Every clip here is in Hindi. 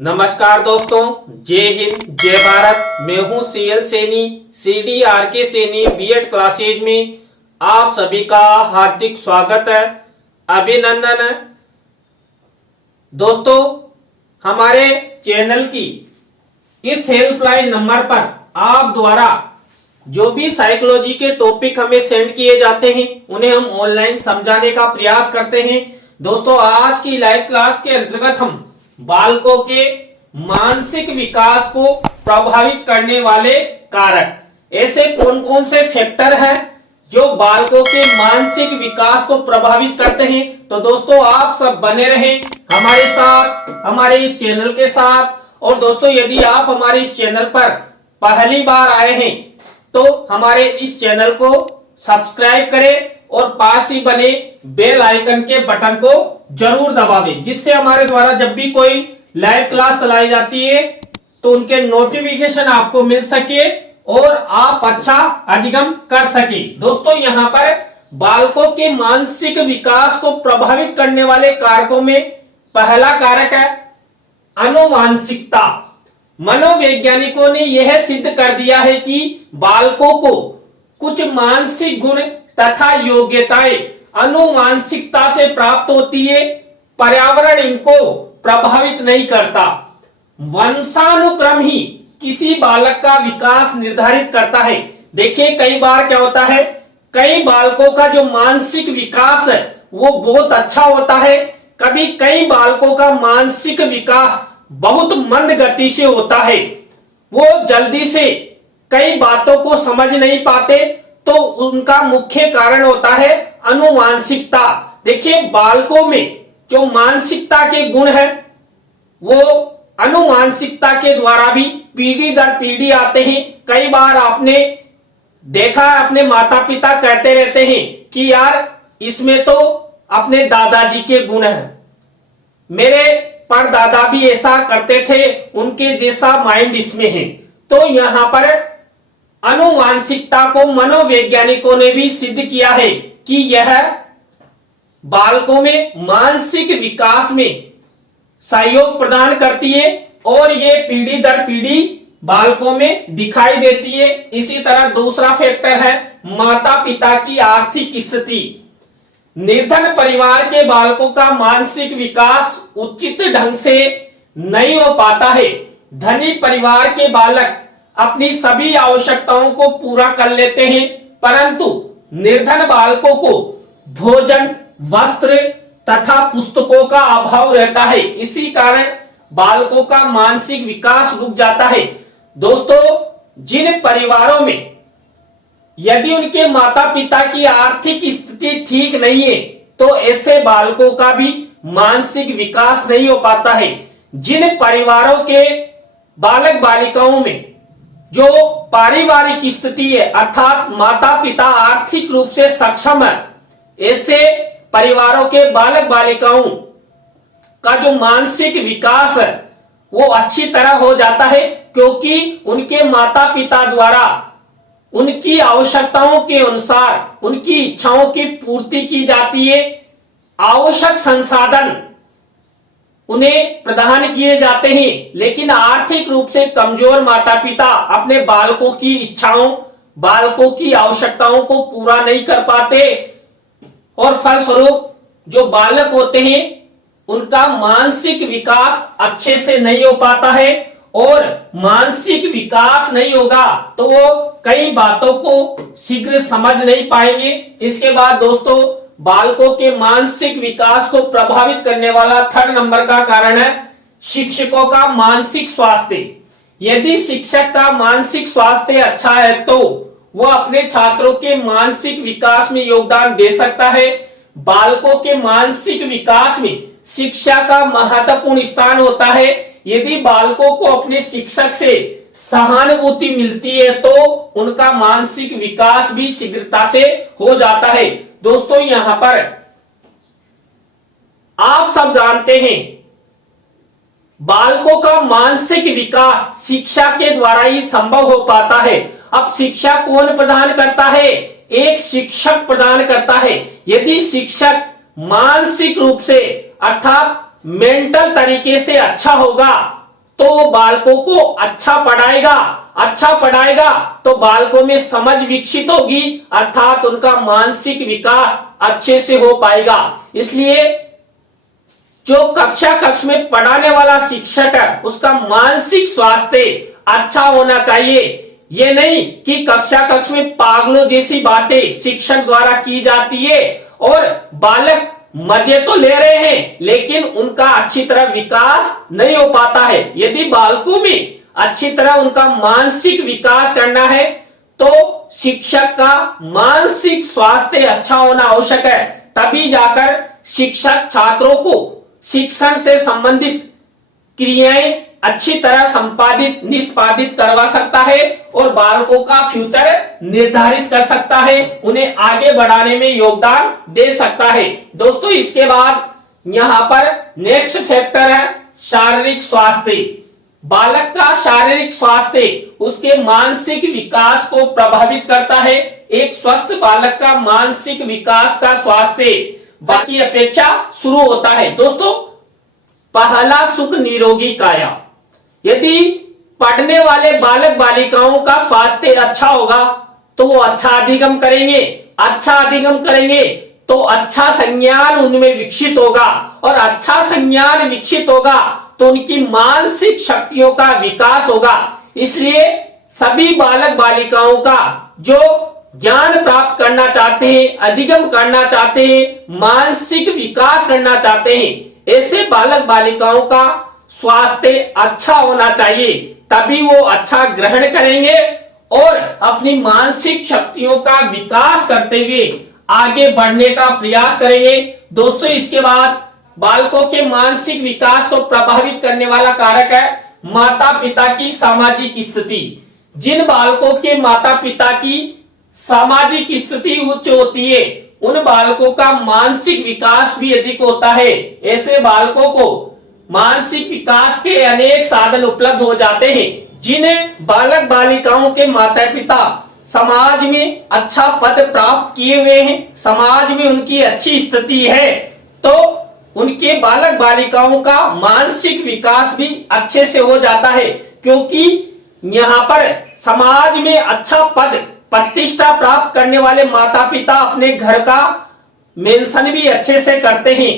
नमस्कार दोस्तों, जय हिंद जय भारत। मैं हूं CL Saini, CDRK Saini BEd classes में आप सभी का हार्दिक स्वागत है, अभिनंदन है। दोस्तों, हमारे चैनल की इस हेल्पलाइन नंबर पर आप द्वारा जो भी साइकोलॉजी के टॉपिक हमें सेंड किए जाते हैं उन्हें हम ऑनलाइन समझाने का प्रयास करते हैं। दोस्तों, आज की लाइव क्लास के अंतर्गत हम बालकों के मानसिक विकास को प्रभावित करने वाले कारक, ऐसे कौन कौन से फैक्टर हैं जो बालकों के मानसिक विकास को प्रभावित करते हैं। तो दोस्तों, आप सब बने रहें हमारे साथ, हमारे इस चैनल के साथ। और दोस्तों, यदि आप हमारे इस चैनल पर पहली बार आए हैं तो हमारे इस चैनल को सब्सक्राइब करें और पास ही बने बेल आइकन के बटन को जरूर दबावें, जिससे हमारे द्वारा जब भी कोई लाइव क्लास चलाई जाती है तो उनके नोटिफिकेशन आपको मिल सके और आप अच्छा अधिगम कर सके। दोस्तों, यहाँ पर बालकों के मानसिक विकास को प्रभावित करने वाले कारकों में पहला कारक है अनुवांशिकता। मनोवैज्ञानिकों ने यह सिद्ध कर दिया है कि बालकों को कुछ मानसिक गुण तथा योग्यताएं अनुवांशिकता से प्राप्त होती है, पर्यावरण इनको प्रभावित नहीं करता। वंशानुक्रम ही किसी बालक का विकास निर्धारित करता है। देखिए, कई बार क्या होता है, कई बालकों का जो मानसिक विकास है वो बहुत अच्छा होता है, कभी कई बालकों का मानसिक विकास बहुत मंद गति से होता है। वो जल्दी से कई बातों को समझ नहीं पाते, तो उनका मुख्य कारण होता है अनुवांशिकता। देखिए, बालकों में जो मानसिकता के गुण है वो अनुवांशिकता के द्वारा भी पीढ़ी दर पीढ़ी आते हैं। कई बार आपने देखा, अपने माता पिता कहते रहते हैं कि यार इसमें तो अपने दादाजी के गुण हैं, मेरे परदादा भी ऐसा करते थे, उनके जैसा माइंड इसमें है। तो यहां पर अनुवांशिकता को मनोवैज्ञानिकों ने भी सिद्ध किया है कि यह बालकों में मानसिक विकास में सहयोग प्रदान करती है और ये पीढ़ी दर पीढ़ी बालकों में दिखाई देती है। इसी तरह दूसरा फैक्टर है माता पिता की आर्थिक स्थिति। निर्धन परिवार के बालकों का मानसिक विकास उचित ढंग से नहीं हो पाता है। धनी परिवार के बालक अपनी सभी आवश्यकताओं को पूरा कर लेते हैं, परंतु निर्धन बालकों को भोजन, वस्त्र तथा पुस्तकों का अभाव रहता है। इसी कारण बालकों का मानसिक विकास रुक जाता है। दोस्तों, जिन परिवारों में यदि उनके माता पिता की आर्थिक स्थिति ठीक नहीं है तो ऐसे बालकों का भी मानसिक विकास नहीं हो पाता है। जिन परिवारों के बालक बालिकाओं में जो पारिवारिक स्थिति है, अर्थात माता पिता आर्थिक रूप से सक्षम है, ऐसे परिवारों के बालक बालिकाओं का जो मानसिक विकास है वो अच्छी तरह हो जाता है, क्योंकि उनके माता पिता द्वारा उनकी आवश्यकताओं के अनुसार उनकी इच्छाओं की पूर्ति की जाती है। आवश्यक संसाधन उन्हें प्रदान किए जाते हैं, लेकिन आर्थिक रूप से कमजोर माता पिता अपने बालकों की इच्छाओं, बालकों की आवश्यकताओं को पूरा नहीं कर पाते और फलस्वरूप जो बालक होते हैं उनका मानसिक विकास अच्छे से नहीं हो पाता है। और मानसिक विकास नहीं होगा तो वो कई बातों को शीघ्र समझ नहीं पाएंगे। इसके बाद दोस्तों, बालकों के मानसिक विकास को प्रभावित करने वाला थर्ड नंबर का कारण है शिक्षकों का मानसिक स्वास्थ्य। यदि शिक्षक का मानसिक स्वास्थ्य अच्छा है तो वह अपने छात्रों के मानसिक विकास में योगदान दे सकता है। बालकों के मानसिक विकास में शिक्षा का महत्वपूर्ण स्थान होता है। यदि बालकों को अपने शिक्षक से सहानुभूति मिलती है तो उनका मानसिक विकास भी शीघ्रता से हो जाता है। दोस्तों, यहां पर आप सब जानते हैं बालकों का मानसिक विकास शिक्षा के द्वारा ही संभव हो पाता है। अब शिक्षा कौन प्रदान करता है? एक शिक्षक प्रदान करता है। यदि शिक्षक मानसिक रूप से अर्थात मेंटल तरीके से अच्छा होगा तो वो बालकों को अच्छा पढ़ाएगा तो बालकों में समझ विकसित होगी, अर्थात उनका मानसिक विकास अच्छे से हो पाएगा। इसलिए जो कक्ष में पढ़ाने वाला शिक्षक है उसका मानसिक स्वास्थ्य अच्छा होना चाहिए। ये नहीं कि कक्ष में पागलों जैसी बातें शिक्षक द्वारा की जाती है और बालक मजे तो ले रहे हैं लेकिन उनका अच्छी तरह विकास नहीं हो पाता है। यदि बालकों में अच्छी तरह उनका मानसिक विकास करना है तो शिक्षक का मानसिक स्वास्थ्य अच्छा होना आवश्यक है, तभी जाकर शिक्षक छात्रों को शिक्षण से संबंधित क्रियाएं अच्छी तरह निष्पादित करवा सकता है और बालकों का फ्यूचर निर्धारित कर सकता है, उन्हें आगे बढ़ाने में योगदान दे सकता है। दोस्तों इसके बाद यहाँ पर नेक्स्ट फैक्टर है शारीरिक स्वास्थ्य। बालक का शारीरिक स्वास्थ्य उसके मानसिक विकास को प्रभावित करता है। एक स्वस्थ बालक का मानसिक विकास का स्वास्थ्य बाकी अपेक्षा शुरू होता है। दोस्तों पहला सुख निरोगी काया। यदि पढ़ने वाले बालक बालिकाओं का स्वास्थ्य अच्छा होगा तो वो अच्छा अधिगम करेंगे तो अच्छा संज्ञान उनमें विकसित होगा और अच्छा संज्ञान विकसित होगा तो उनकी मानसिक शक्तियों का विकास होगा। इसलिए सभी बालक बालिकाओं का जो ज्ञान प्राप्त करना चाहते हैं, अधिगम करना चाहते हैं, मानसिक विकास करना चाहते हैं, ऐसे बालक बालिकाओं का स्वास्थ्य अच्छा होना चाहिए, तभी वो अच्छा ग्रहण करेंगे और अपनी मानसिक शक्तियों का विकास करते हुए आगे बढ़ने का प्रयास करेंगे। दोस्तों इसके बाद बालकों के मानसिक विकास को प्रभावित करने वाला कारक है माता पिता की सामाजिक स्थिति। जिन बालकों के माता पिता की सामाजिक स्थिति उच्च होती है उन बालकों का मानसिक विकास भी अधिक होता है। ऐसे बालकों को मानसिक विकास के अनेक साधन उपलब्ध हो जाते हैं। जिन्हें बालक बालिकाओं के माता पिता समाज में अच्छा पद प्राप्त किए हुए हैं, समाज में उनकी अच्छी स्थिति है, तो उनके बालक बालिकाओं का मानसिक विकास भी अच्छे से हो जाता है, क्योंकि यहाँ पर समाज में अच्छा पद प्रतिष्ठा प्राप्त करने वाले माता पिता अपने घर का मेंशन भी अच्छे से करते हैं।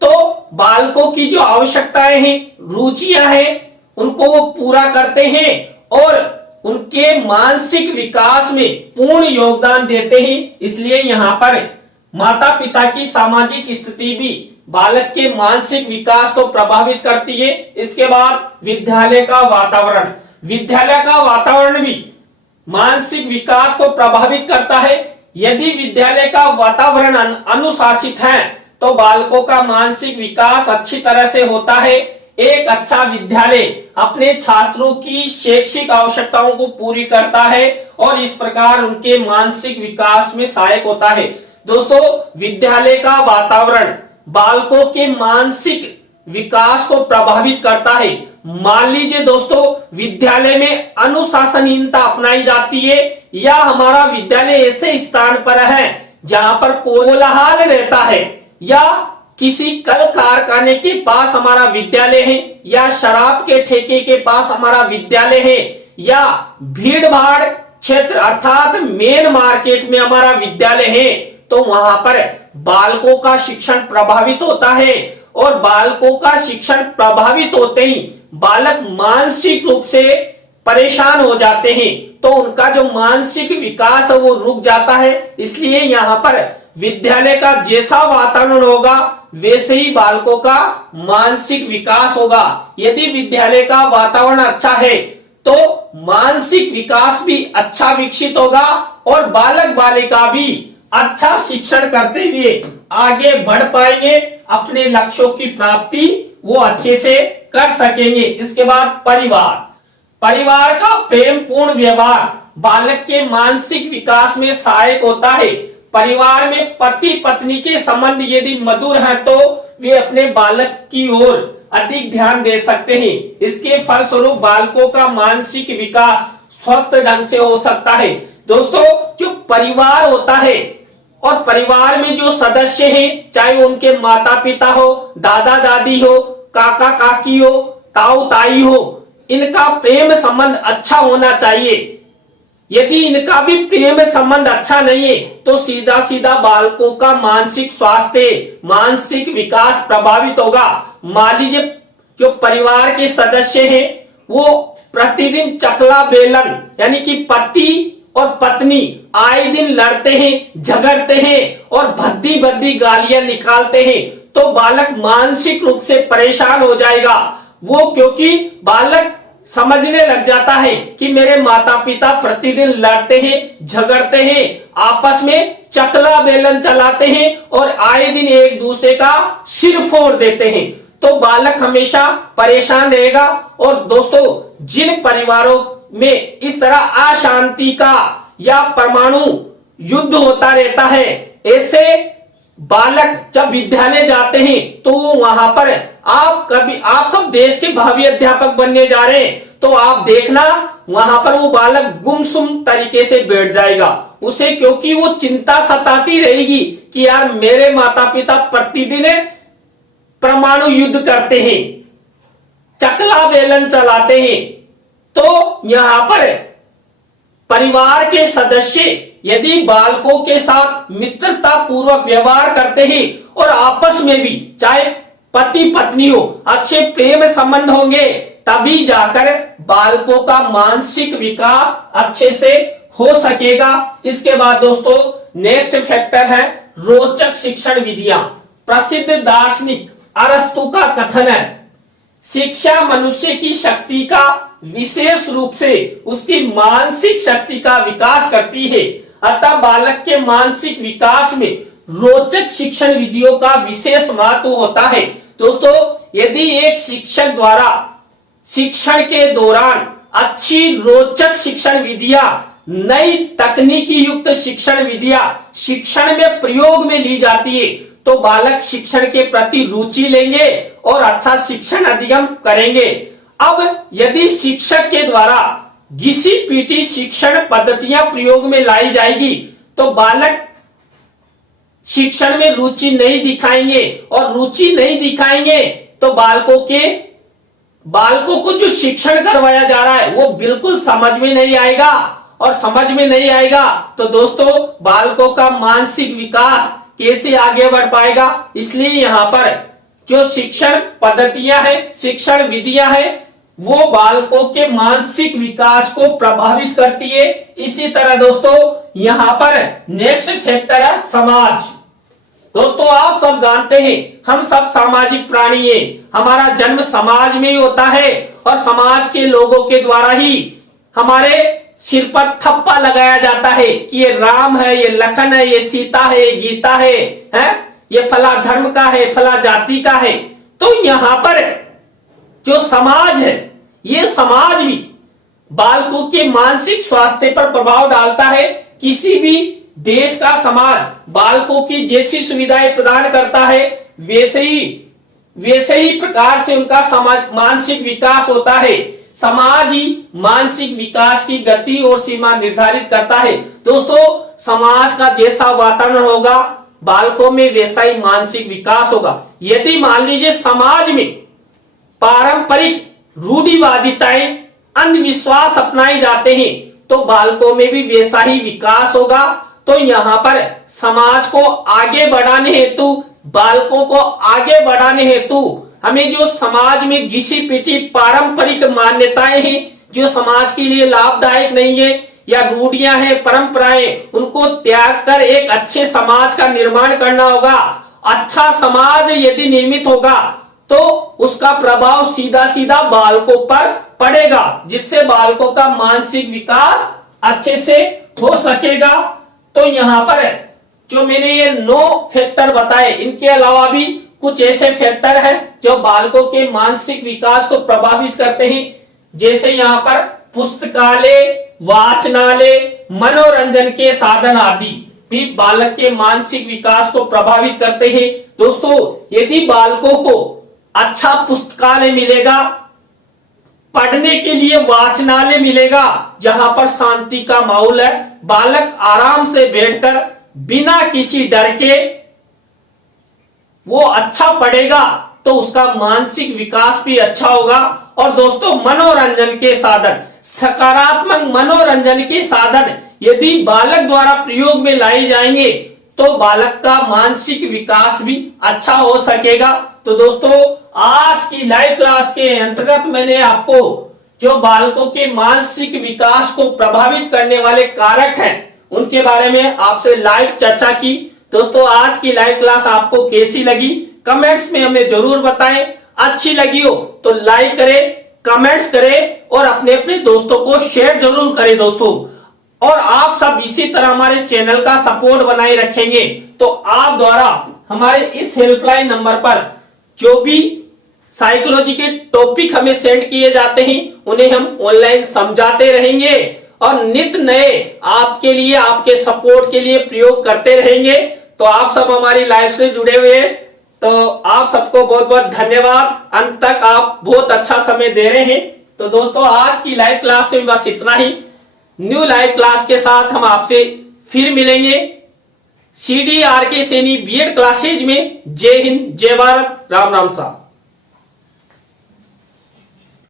तो बालकों की जो आवश्यकताएं हैं, रुचियां हैं, उनको वो पूरा करते हैं और उनके मानसिक विकास में पूर्ण योगदान देते हैं। इसलिए यहाँ पर माता पिता की सामाजिक स्थिति भी बालक के मानसिक विकास को प्रभावित करती है। इसके बाद विद्यालय का वातावरण भी मानसिक विकास को प्रभावित करता है। यदि विद्यालय का वातावरण अनुशासित है तो बालकों का मानसिक विकास अच्छी तरह से होता है। एक अच्छा विद्यालय अपने छात्रों की शैक्षिक आवश्यकताओं को पूरी करता है और इस प्रकार उनके मानसिक विकास में सहायक होता है। दोस्तों विद्यालय का वातावरण बालकों के मानसिक विकास को प्रभावित करता है। मान लीजिए दोस्तों विद्यालय में अनुशासनहीनता अपनाई जाती है या हमारा विद्यालय ऐसे स्थान पर है जहां पर कोलाहल रहता है, या किसी कल कारखाने के पास हमारा विद्यालय है, या शराब के ठेके के पास हमारा विद्यालय है, या भीड़ भाड़ क्षेत्र अर्थात मेन मार्केट में हमारा विद्यालय है, तो वहां पर बालकों का शिक्षण प्रभावित होता है। और बालकों का शिक्षण प्रभावित होते ही बालक मानसिक रूप से परेशान हो जाते हैं, तो उनका जो मानसिक विकास है वो रुक जाता है। इसलिए यहाँ पर विद्यालय का जैसा वातावरण होगा वैसे ही बालकों का मानसिक विकास होगा। यदि विद्यालय का वातावरण अच्छा है तो मानसिक विकास भी अच्छा विकसित होगा और बालक बालिका भी अच्छा शिक्षण करते हुए आगे बढ़ पाएंगे, अपने लक्ष्यों की प्राप्ति वो अच्छे से कर सकेंगे। इसके बाद परिवार का प्रेमपूर्ण व्यवहार बालक के मानसिक विकास में सहायक होता है। परिवार में पति पत्नी के संबंध यदि मधुर हैं तो वे अपने बालक की ओर अधिक ध्यान दे सकते हैं। इसके फलस्वरूप बालकों का मानसिक विकास स्वस्थ ढंग से हो सकता है। दोस्तों जो परिवार होता है और परिवार में जो सदस्य हैं, चाहे वो उनके माता पिता हो, दादा दादी हो, काका काकी हो, ताऊ ताई हो, इनका प्रेम संबंध अच्छा होना चाहिए। यदि इनका भी प्रेम संबंध अच्छा नहीं है तो सीधा सीधा बालकों का मानसिक स्वास्थ्य, मानसिक विकास प्रभावित होगा। मान लीजिए जो परिवार के सदस्य हैं वो प्रतिदिन चकला बेलन यानी कि पति और पत्नी आए दिन लड़ते हैं, झगड़ते हैं और भद्दी भद्दी गालियां निकालते हैं तो बालक मानसिक रूप से परेशान हो जाएगा। वो क्योंकि बालक समझने लग जाता है कि मेरे माता पिता प्रतिदिन लड़ते हैं, झगड़ते हैं, आपस में चकला बेलन चलाते हैं और आए दिन एक दूसरे का सिर फोड़ देते हैं, तो बालक हमेशा परेशान रहेगा। और दोस्तों जिन परिवारों में इस तरह अशांति का या परमाणु युद्ध होता रहता है, ऐसे बालक जब विद्यालय जाते हैं तो वहां पर आप सब देश के भावी अध्यापक बनने जा रहे हैं तो आप देखना वहां पर वो बालक गुमसुम तरीके से बैठ जाएगा उसे, क्योंकि वो चिंता सताती रहेगी कि यार मेरे माता पिता प्रतिदिन परमाणु युद्ध करते हैं, चकला बेलन चलाते हैं। तो यहां पर परिवार के सदस्य यदि बालकों के साथ मित्रता पूर्वक व्यवहार करते हैं और आपस में भी चाहे पति पत्नी हो अच्छे प्रेम संबंध होंगे तभी जाकर बालकों का मानसिक विकास अच्छे से हो सकेगा। इसके बाद दोस्तों नेक्स्ट फैक्टर है रोचक शिक्षण विधियां। प्रसिद्ध दार्शनिक अरस्तु का कथन है, शिक्षा मनुष्य की शक्ति का विशेष रूप से उसकी मानसिक शक्ति का विकास करती है, अतः बालक के मानसिक विकास में रोचक शिक्षण विधियों का विशेष महत्व होता है। दोस्तों यदि एक शिक्षक द्वारा शिक्षण के दौरान अच्छी रोचक शिक्षण विधियां, नई तकनीकी युक्त शिक्षण विधियां शिक्षण में प्रयोग में ली जाती है तो बालक शिक्षण के प्रति रुचि लेंगे और अच्छा शिक्षण अधिगम करेंगे। अब यदि शिक्षक के द्वारा घिसी पीटी शिक्षण पद्धतियां प्रयोग में लाई जाएगी तो बालक शिक्षण में रुचि नहीं दिखाएंगे और रुचि नहीं दिखाएंगे तो बालकों को जो शिक्षण करवाया जा रहा है वो बिल्कुल समझ में नहीं आएगा और समझ में नहीं आएगा तो दोस्तों बालकों का मानसिक विकास कैसे आगे बढ़ पाएगा। इसलिए यहाँ पर जो शिक्षण पद्धतियां हैं, शिक्षण विधियां हैं वो बालकों के मानसिक विकास को प्रभावित करती है। इसी तरह दोस्तों यहाँ पर नेक्स्ट फैक्टर है समाज। दोस्तों आप सब जानते हैं हम सब सामाजिक प्राणी हैं, हमारा जन्म समाज में ही होता है और समाज के लोगों के द्वारा ही हमारे सिर पर थप्पा लगाया जाता है कि ये राम है, ये लखन है, ये सीता है, ये गीता है, ये फला धर्म का है, फला जाति का है। तो यहाँ पर जो समाज है ये समाज भी बालकों के मानसिक स्वास्थ्य पर प्रभाव डालता है। किसी भी देश का समाज बालकों की जैसी सुविधाएं प्रदान करता है वैसे ही प्रकार से उनका मानसिक विकास होता है। समाज ही मानसिक विकास की गति और सीमा निर्धारित करता है। दोस्तों समाज का जैसा वातावरण होगा बालकों में वैसा ही मानसिक विकास होगा। यदि मान लीजिए समाज में पारंपरिक रूढ़िवादिताएं, अंधविश्वास अपनाए जाते हैं तो बालकों में भी वैसा ही विकास होगा। तो यहाँ पर समाज को आगे बढ़ाने हेतु, बालकों को आगे बढ़ाने हेतु हमें जो समाज में घिसी पिटी पारंपरिक मान्यताएं हैं जो समाज के लिए लाभदायक नहीं है या रूढ़ियां हैं, परंपराएं, उनको त्याग कर एक अच्छे समाज का निर्माण करना होगा। अच्छा समाज यदि निर्मित होगा तो उसका प्रभाव सीधा सीधा बालकों पर पड़ेगा जिससे बालकों का मानसिक विकास अच्छे से हो सकेगा। तो यहाँ पर जो मैंने ये 9 फैक्टर बताए इनके अलावा भी कुछ ऐसे फैक्टर हैं जो बालकों के मानसिक विकास को प्रभावित करते हैं, जैसे यहाँ पर पुस्तकालय, वाचनालय, मनोरंजन के साधन आदि भी बालक के मानसिक विकास को प्रभावित करते हैं। दोस्तों यदि बालकों को अच्छा पुस्तकालय मिलेगा, पढ़ने के लिए वाचनालय मिलेगा जहां पर शांति का माहौल है, बालक आराम से बैठकर बिना किसी डर के वो अच्छा पढ़ेगा तो उसका मानसिक विकास भी अच्छा होगा। और दोस्तों, मनोरंजन के साधन, सकारात्मक मनोरंजन के साधन यदि बालक द्वारा प्रयोग में लाई जाएंगे तो बालक का मानसिक विकास भी अच्छा हो सकेगा। तो दोस्तों, आज की लाइव क्लास के अंतर्गत मैंने आपको जो बालकों के मानसिक विकास को प्रभावित करने वाले कारक हैं उनके बारे में आपसे लाइव चर्चा की। दोस्तों, आज की लाइव क्लास आपको कैसी लगी कमेंट्स में हमें जरूर बताएं। अच्छी लगी हो तो लाइक करें, कमेंट्स करें और अपने अपने दोस्तों को शेयर जरूर करें दोस्तों। और आप सब इसी तरह हमारे चैनल का सपोर्ट बनाए रखेंगे तो आप द्वारा हमारे इस हेल्पलाइन नंबर पर जो भी साइकोलॉजी के टॉपिक हमें सेंड किए जाते हैं उन्हें हम ऑनलाइन समझाते रहेंगे और नित नए आपके लिए, आपके सपोर्ट के लिए प्रयोग करते रहेंगे। तो आप सब हमारी लाइफ से जुड़े हुए हैं, तो आप सबको बहुत बहुत धन्यवाद। अंत तक आप बहुत अच्छा समय दे रहे हैं। तो दोस्तों, आज की लाइव क्लास में बस इतना ही। न्यू लाइव क्लास के साथ हम आपसे फिर मिलेंगे CDRK सैनी बीएड क्लासेज में। जय हिंद, जय भारत, राम राम साहब।